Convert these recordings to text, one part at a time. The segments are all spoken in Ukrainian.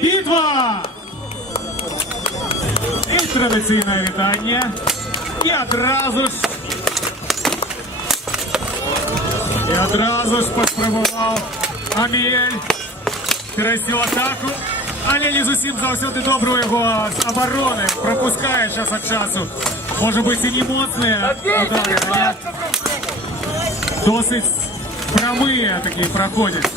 битва! І традиційне вітання. І одразу ж поспробував Аміель перейти в атаку. Але не зовсім завжди добру його з оборони. Пропускає час від часу. Може бути і не моцні удари, але досить прямі такі проходять.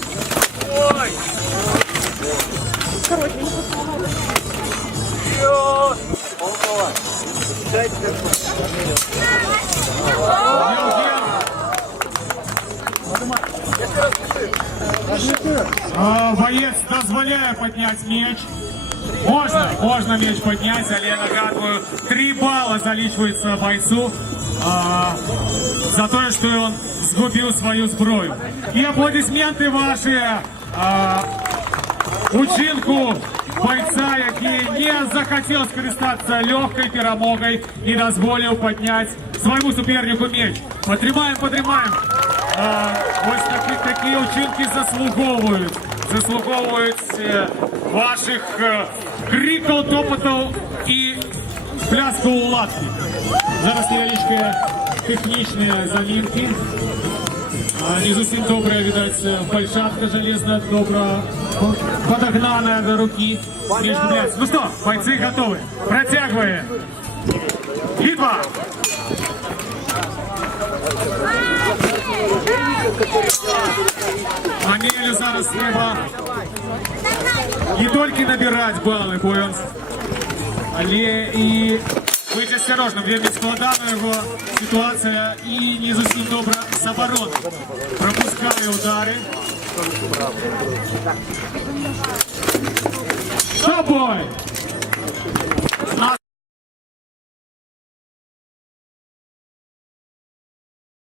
Боец дозволяє поднять меч. Можно меч поднять, але нагадываю, 3 балла заличивается бойцу за то, что он сгубил свою зброю. И аплодисменты ваши учинку бойца, який не захотел скористаться легкой перемогой и дозволил поднять своему сопернику меч. Потримаем. Ось такі учинки заслуговують ваших криків, топотів і пляску у лапки. Зараз невеличкі технічні замінки. Не зовсім добре, видать, пальчатка железная, добре подогнана до руки. Ну что, бойцы готовы? Протягиваем. Битва! Амелю зараз треба не тільки набирати бали, понял, але і бути осторожним. Вельми складана його ситуація і не зовсім добра з оборони. Пропускає удари. Що бой?